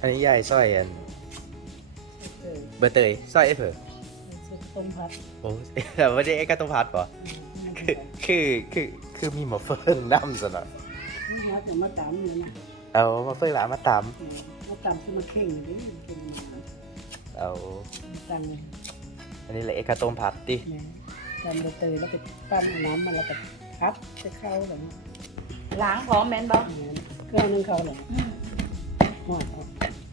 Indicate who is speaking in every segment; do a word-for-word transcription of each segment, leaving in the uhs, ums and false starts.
Speaker 1: นนี้ยายสร้อยอัน
Speaker 2: เออ
Speaker 1: เบอร์เตยสร้อยไอ้เผื่อ
Speaker 2: เส้นต้มผัด
Speaker 1: โอ้แต่ว่าได้ไอ้กระตุ้มพัดป่ะคือคือคือคือมีหมอเฟิร์นน้ำซะหน่อย
Speaker 2: นี่นะแต่มาตามอยู่นะ
Speaker 1: เอามาเฟิร์นหลามาตาม
Speaker 2: มาตามที่มาเข่งอยู่ดิเข่งมา
Speaker 1: เอา
Speaker 2: ตังเลย
Speaker 1: อันนี้แหละไอ้กระตุ้มพัดดิ
Speaker 2: นะตามใบเตยแล้วก็ปั้นน้ำมันแล้วก็พัดจะเข้าแบบนี้
Speaker 3: ล้างพร้อมแม่นบ่
Speaker 2: เครื่องนึงเข้าเลยหอดออก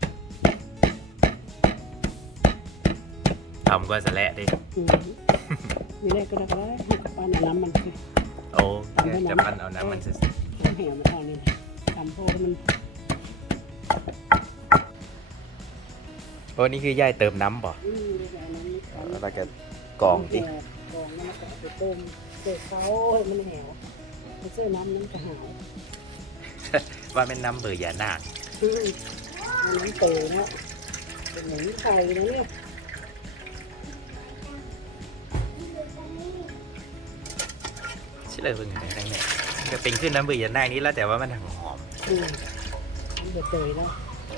Speaker 1: ทำก็จะแหละดิ
Speaker 2: อืมมีอะไรก็ได้ก็ได้ให้กับปั้นน้ำมันคือ
Speaker 1: โอ้จะปั้นเอาน้ำมันสิ
Speaker 2: ให้แหวมันเอานี่ทำโพให้มัน
Speaker 1: โอ้นี่คือย่ายเติมน้ำป่ะ
Speaker 2: อืมเดี๋ยวเอาน้ำนี่เอา
Speaker 1: แล้วก็กรองดิ
Speaker 2: กรองแล้วมันก็เอาไปต้มเสร็จเขาให้มันแหวมันเสื้อน้ำนั้นก็หาว
Speaker 1: ว่าเป็นน้ำเบอร์ยานาค
Speaker 2: อืมอันนั้นเตยนะเป็นเหมือนไข่นะเนี่ย
Speaker 1: ชื่ออะไรเพิ่งไหนทั้งเนี่ยจะเป็นขึ้นน้ำเบอร์ยานาคนี้แล้วแต่ว่ามันหอม
Speaker 2: อืมมันจะเตยนะ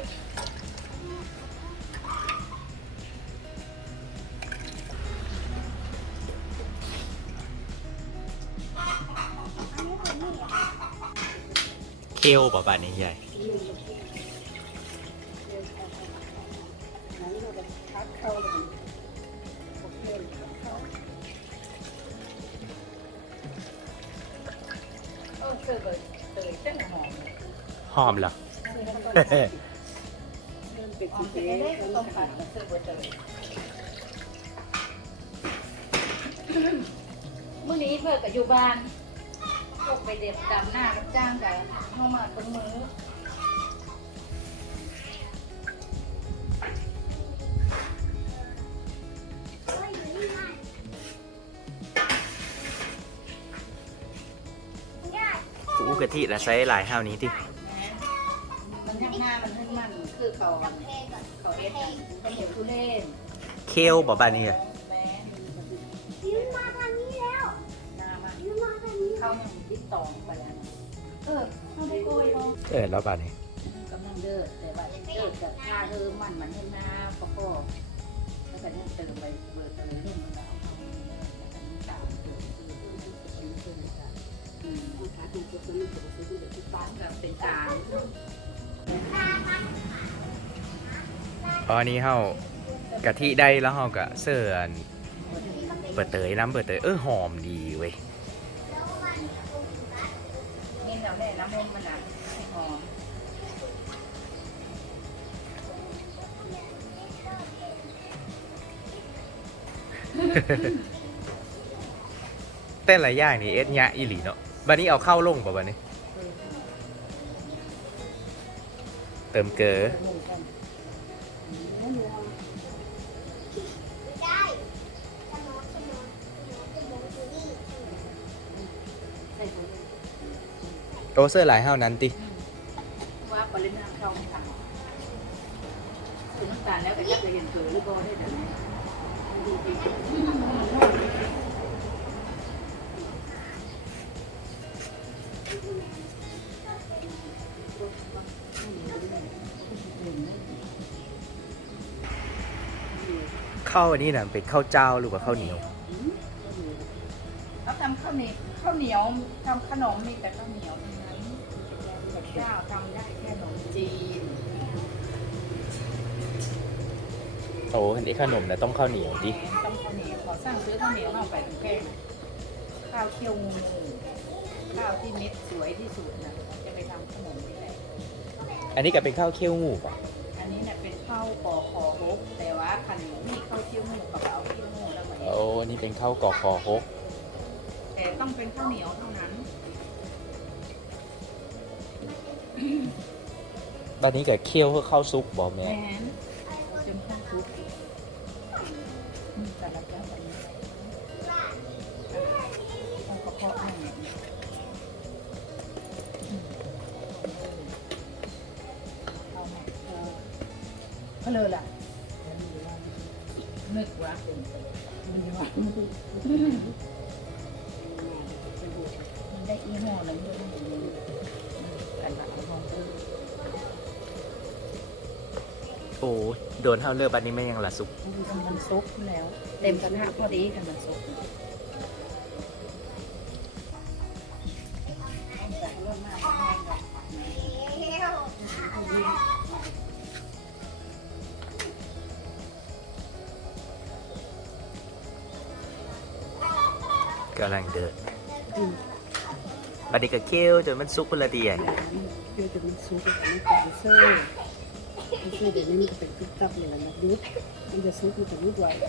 Speaker 1: เคลป่ะป่านนี้ยาย
Speaker 2: อันนี้เราจะพัดเข้าเลยโอเคพัดเข้า
Speaker 3: เออเสือเบิดเตยเส้นหอม
Speaker 1: หอมเหรอ
Speaker 2: เริ่มเป็น
Speaker 3: หอ
Speaker 2: สี
Speaker 3: ม
Speaker 2: เขี
Speaker 3: เป็น
Speaker 2: ยว
Speaker 3: ได้ก็ต้มผัดกับเสือเบิดเตยมื้อนี้เพื่อกับอยู่บ้านพวกไปเด็บดำหน้ารับจ้างกับเข้ามาตรงมือ
Speaker 1: กูกะทิละใช้หลายห้าวนี้ดิ
Speaker 3: มันยักหน้ามันขึ้นมันคือเขาเขาเอ็ดเป็นเหวทุเล่น
Speaker 1: เคลป่ะป่านนี้อะ
Speaker 3: แม่
Speaker 4: ยืนมาทางนี้แล้ว
Speaker 3: หน้ามัน
Speaker 4: ยืนมาทางนี้
Speaker 3: เข้ายังติดต่อไปแล้วเออเข้าได้โกยเนาะ
Speaker 1: เออแล้วป่านนี้
Speaker 3: กำลังเดินแต่ว่าเดินกับท่าเธอมันมันเห็นหน้าประกอบแล้วก็เนี่ยเติมไปเบิดเติมเรื่องมันแล้วเอาตามเติมคือคือคือคือกันอืม
Speaker 2: ขาดูตัวนี้ตัวนี้ตัวนี้
Speaker 3: ฟังแบบเป็นจาน
Speaker 1: อ๋ออันนี้เฮากะทิได้แล้วเฮากะเสื้ออันเปิดเตยน้ำเปิดเตยเออหอมดีเว้ย
Speaker 3: เห็นแล้วแน่น้ำมันมันอ่ะหอม
Speaker 1: แต่ละอย่างนี่เอ็ดยะอีหลีเนาะบัดนี้เอาเข้าลงป่ะบัดนี้ เติมเกลือ
Speaker 4: ไม่ได้สมองสมองสมองสมองอยู่นี่
Speaker 1: โตเสื้อหลายห้าวนั้นติ
Speaker 3: ว่าปริมาณเข้าไม่ทันคือน้ำตาลแล้วก็ยักเลยเห็นเกลือหรือก็ได้แต่ไหน
Speaker 1: ข้าวอันนี้น่ะเป็นข้าวเจ้าหรือว่าข้าวเหนียว
Speaker 3: เขาทำข้าวเหนียวข้าวเหนียวทำขนมมีแต่ข้าวเหนียวทั้งนั้นเจ้าทำได้แค่ขนมจีน
Speaker 1: โอ้อันนี้ขนมนะต้องข้าวเหนียวดิ
Speaker 3: ต้องข้าวเหนียวขอสั่งซื้อข้าวเหนียวเอาไปถึงแกงข้าวเคี่ยวงูข้าวที่เม็ดสวยที่สุดนะจะไปทำขนมที่ไหน
Speaker 1: อันนี้ก็เป็นข้าวเคี่ยวงูป่ะ
Speaker 3: อันนี้เนี่ยเป็นข้าวปอคอฮกแต่ว่าคันนี้ข้าวเคี่ยวงูกับเอาเคี่ยวงูแล้วมาเอ
Speaker 1: โอ้
Speaker 3: ง
Speaker 1: อันนี้เป็นข้าวกอกคอฮก
Speaker 3: แต่ต้องเป็นข้าวเหนียวเท่านั้น
Speaker 1: ตอนนี้ก็เคี่ยวเพื่อข้าวซุปบ่แม่
Speaker 3: แม่นจนข้าวซุปแต่ละเจ้าแบบนี้ต้องกระเพาะหน่อยเอามาเออก็เลยล่ะนึกว่าเป็นมันได้อีห่อแล้วมันอันละห่อเออ
Speaker 1: โอ้โดนเท่าเลือบอันนี้ไม่ยังละสุก
Speaker 3: มันซุกแล้ว เต็มกระทะพอดีกันมันซุก
Speaker 1: กำลังเดิน
Speaker 2: อืม
Speaker 1: บัดนี้ก็เคี่ยวจนมันสุกพละดีอ่ะ
Speaker 2: เดี๋ยวจะมันซุกมันจะเป็นเซอร์มันซุกเดี๋ยวนี้มันจะเป็นตุ๊บตับเลยนะยุบมันจะซุกมันจะยุบไว้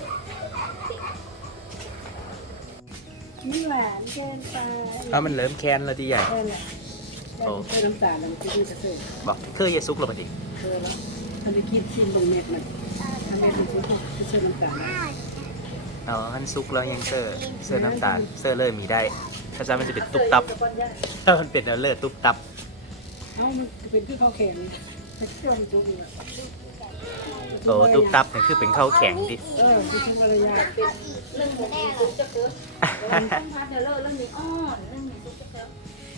Speaker 2: ไม่หวานเกินไป
Speaker 1: ถ้ามันเริ่มแค้นแล้วดีใหญ่
Speaker 2: แค่นั้นแหละแค่น้ำตาลมันจะยืดจะเสื่อม
Speaker 1: บอกเคยจะสุกแล้วบัดนี้
Speaker 2: เคยแล้วมันจะคิดชิมตรงเม็ดมันถ้าเม็ดมันซุกก็เสื่อมน้ำตาล
Speaker 1: เอาหันสุกแล้วยังเซอร์เซอร์น้ำตาลเซอร์เริ่มมีได้ ถ้าจะมันจะเป็นตุ๊บตับ ถ้ามันเป็นเอาเลือดตุ๊บตับ
Speaker 2: เอ้ามันเป็นที่ข้าวแข็งแต่เชื่อมจุกเลย
Speaker 1: โอ้ตุ๊บตับเนี่ยคือเป็นข้าวแข็งดิ
Speaker 2: เออคือช่างอะไรยา
Speaker 3: เรื่องของมีซุกจะเกิดเรื่องพัดเดลเลอร์เรื่องมีอ้อนเรื่องมีซุกจะเกิด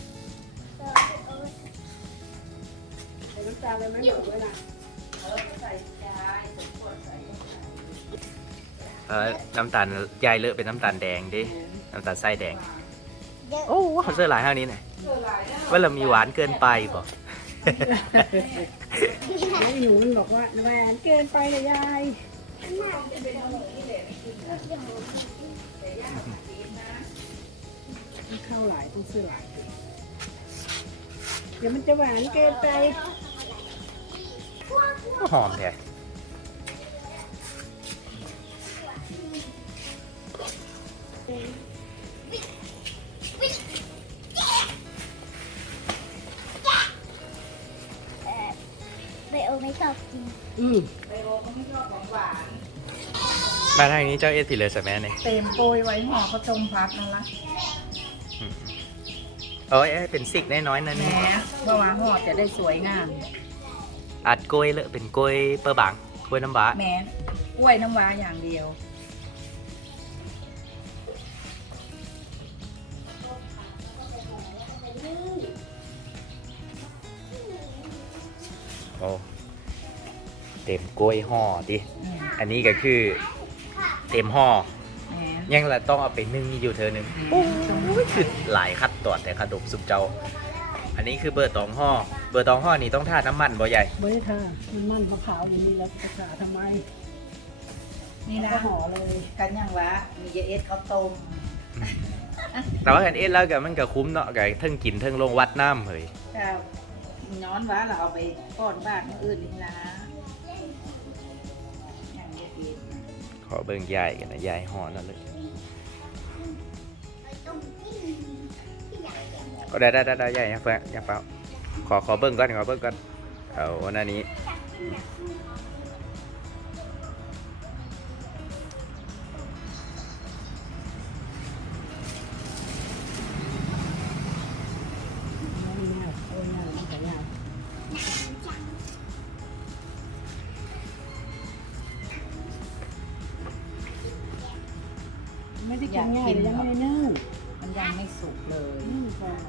Speaker 2: ใส่น้ำตาลเลยไหมหมดเลยนะ
Speaker 3: เออใส่ยายสมควรใส่
Speaker 1: เออน้ำตาลยายเลอะเป็นน้ำตาลแดงดิ น้ำตาลไส้แดง โอ้เสื้อหลายเท่านี้หน่อยว่าเรามีหวานเกินไปบ่
Speaker 2: ไอ้หนูมันบอกว่าแหวนเกินไปเลยยายต้องเข้าหลายต้องซื้อหลายเดี๋ยวมันจะหวานเกินไป
Speaker 1: หอมแท้
Speaker 4: ไปโอไม่ชอบกิน
Speaker 2: อืม
Speaker 3: ไบโอก็ไม่ชอบของหวาน
Speaker 1: มาทางนี้เจ้าเอสทีเลยใช่ไหมเนี่ย
Speaker 3: เต็มโปรยไว้ห่อข้าวต้มพัดนั่นละ
Speaker 1: อืมเอ้ยเอ้ยเป็นซิกน้อยๆนั่น
Speaker 3: แหม
Speaker 1: นี่
Speaker 3: เพราะว่าห่อจะได้สวยงาม
Speaker 1: อัดกล้วยเลอะเป็นกล้วยเปอร์บังกล้วยน้ำว้า
Speaker 3: แหมกล้วยน้ำว้าอย่างเดียว
Speaker 1: โอ้เต็มกล้วยห่อดิ
Speaker 3: อืม
Speaker 1: อันนี้ก็คือเต็มห่อ
Speaker 3: แหม
Speaker 1: ยังละต้องเอาไปนึ่งอยู่เธอหนึ่งโอ้ยคือหลายขั้นตอนแต่ขนมสุปเจ้า อันนี้คือเบอร์ตองห่อ เบอร์ตองห่อนี่ต้องทาน้ำมันบ่ใหญ่
Speaker 2: ไม่ได้ทามันมันขาวๆอย่างนี้แล้วจะขาทำไม
Speaker 3: นี่นะ
Speaker 2: ก็ห่อเลย
Speaker 3: กันยังวะมีเยเอสข้าวต้ม
Speaker 1: แต่ว่ากันเอ็ดแล้วก็มันก็คุ้มเนาะกับเทิงกินเทิงลงวัดน้ำเฮ้ย
Speaker 3: แต่ย้อนวะเราเอาไปก้อนบ้านคนอื่นนี่นะอย่างเยเอส
Speaker 1: ขอเบิ่งยายกันนะยายห่อนั่นเลย ก็ได้ได้ได้ได้ยายอย่าเพิ่งอย่าเฝ้าขอขอเบิ่งก่อนขอเบิ่งก่อนเอาอันนี้
Speaker 2: นี่เนี่ยโอ้ยเนี่ยมันจะยาวไม่ได้กินง่ายเลยยังไม่ได้นึ่ง
Speaker 3: มันยังไม่สุกเลย
Speaker 2: นึ่งก่อน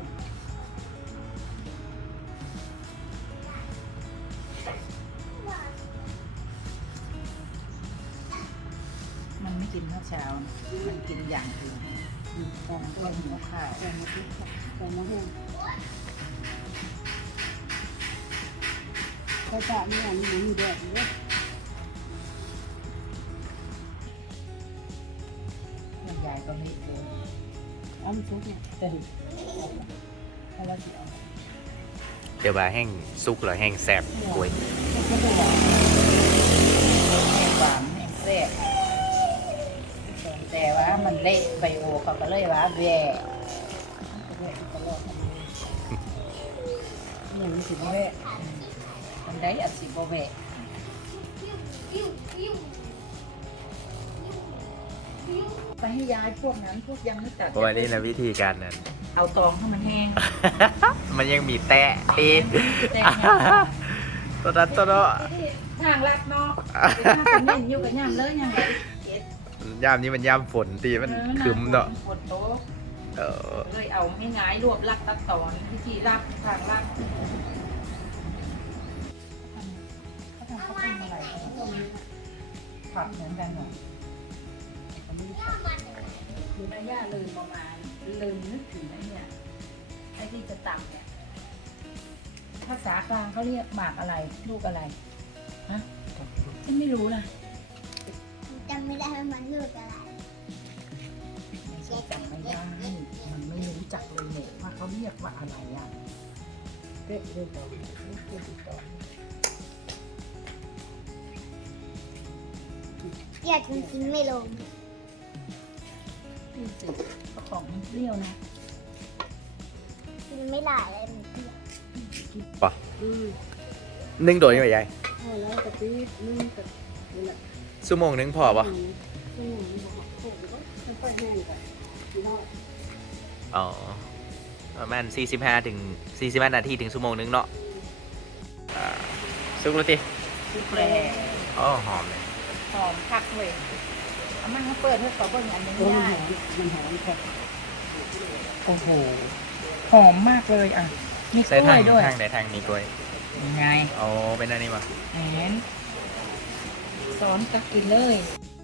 Speaker 3: มันไม่กินข้าวเช้านะมันกินอย่างอื่น
Speaker 2: อืมก่อน
Speaker 3: ต้
Speaker 2: ก่อน
Speaker 3: นหัวข้าว
Speaker 2: ก่อนมาทุกก่อนมาแห้งก็จะมีอันนี้มีแดดอยู่ด้วย
Speaker 3: มันใหญ่ก็เละเลย
Speaker 2: อ้ำซุปเนี่ยแต่ดิเอาละสิเอา
Speaker 1: เดี๋ยวว่าแห้งสุกแล้วแห้งแซ่บกล้วย
Speaker 2: ก็จะหวาน
Speaker 3: แห้งหวานแห้งแซ่บแต่ว่ามันเละไบโอเขาก็เลยว่าแย่
Speaker 2: ก็แวะตลอดทำไมอย่างนี้สิบ่แวะ
Speaker 3: มันได้อัดสิบแวะไปให้ยายพวกนั้นพวกยังไม่ตัด
Speaker 1: เพราะว่านี่นะวิธีการนั้น
Speaker 3: เอาตองให้มันแห้ง
Speaker 1: มันยังมีแตะตี
Speaker 3: แตะ
Speaker 1: ตัวนั้นตัวนั้น
Speaker 3: ทางลัดเนาะทางคอมเมนต์อยู่กับย่ำเลยยังไงเจ็ด
Speaker 1: ยามนี้มันยามฝนตีมันคึมเนาะ
Speaker 3: ฝนโต๊ะ
Speaker 1: เออ
Speaker 3: เลยเอาไม่ง่ายรวบลักตัดตอนวิธีลักทางลักเขาทำเขาทำอะไร
Speaker 2: ต้มนี่นะ
Speaker 3: ผัดเหมือนกันเหรอ
Speaker 2: อันนี้
Speaker 3: คือแม่ย่าลืมประมาณลืมนึกถึงไอ้เนี่ยไอ้ที่จะตำเนี่ยภาษากลางเขาเรียกหมากอะไร ลูกอะไรฮะฉันไม่รู้นะ
Speaker 4: จำไม่ได้ว่ามันลูกอะไร
Speaker 3: ไม่จำไม่ได้มันไม่รู้จักเลยเนี่ยว่าเขาเรียกว่าอะไรอ่ะ
Speaker 2: เป๊ะเลยต่อนี่คือต่อ
Speaker 4: เกลียดจนกินไม่ลง
Speaker 3: ดูสิกระป๋องมันเปรี้ยวนะ
Speaker 4: กินไม่ได้เลยมันเกลียด
Speaker 2: อืม
Speaker 1: นึ่งโดนยังไงยาย
Speaker 2: พอแล้วกะปินึ่งกับนี่แหละ
Speaker 1: ชั่วโมงนึงพอปะ
Speaker 2: ชั่วโมงนึงพอโอ้โหก็ค่อยๆแห้งกันพี่น้อย
Speaker 1: อ๋อประมาณสี่สิบห้าถึงสี่สิบห้านาทีถึงชั่วโมงนึงเนาะอ่าสุกแล้วติ
Speaker 3: ซุปแร่
Speaker 1: อ๋อหอมเลย
Speaker 3: หอมคักเลยเอามันมาเปิดให้ขอเบิ่งอันนี้
Speaker 2: โอ้
Speaker 3: ไม่
Speaker 2: มันห
Speaker 3: ได้
Speaker 2: อมมันหอมแค่
Speaker 3: โอ้โหหอมมากเลยอ่ะมีก
Speaker 1: ใส่
Speaker 3: ล้
Speaker 1: ทา
Speaker 3: วย
Speaker 1: ง
Speaker 3: ด้วย
Speaker 1: ทางไหนทางมีกล้วย
Speaker 3: ยังไง
Speaker 1: อ๋อเป็นอันนี้มา
Speaker 3: แหนซ้อนกับกินเลย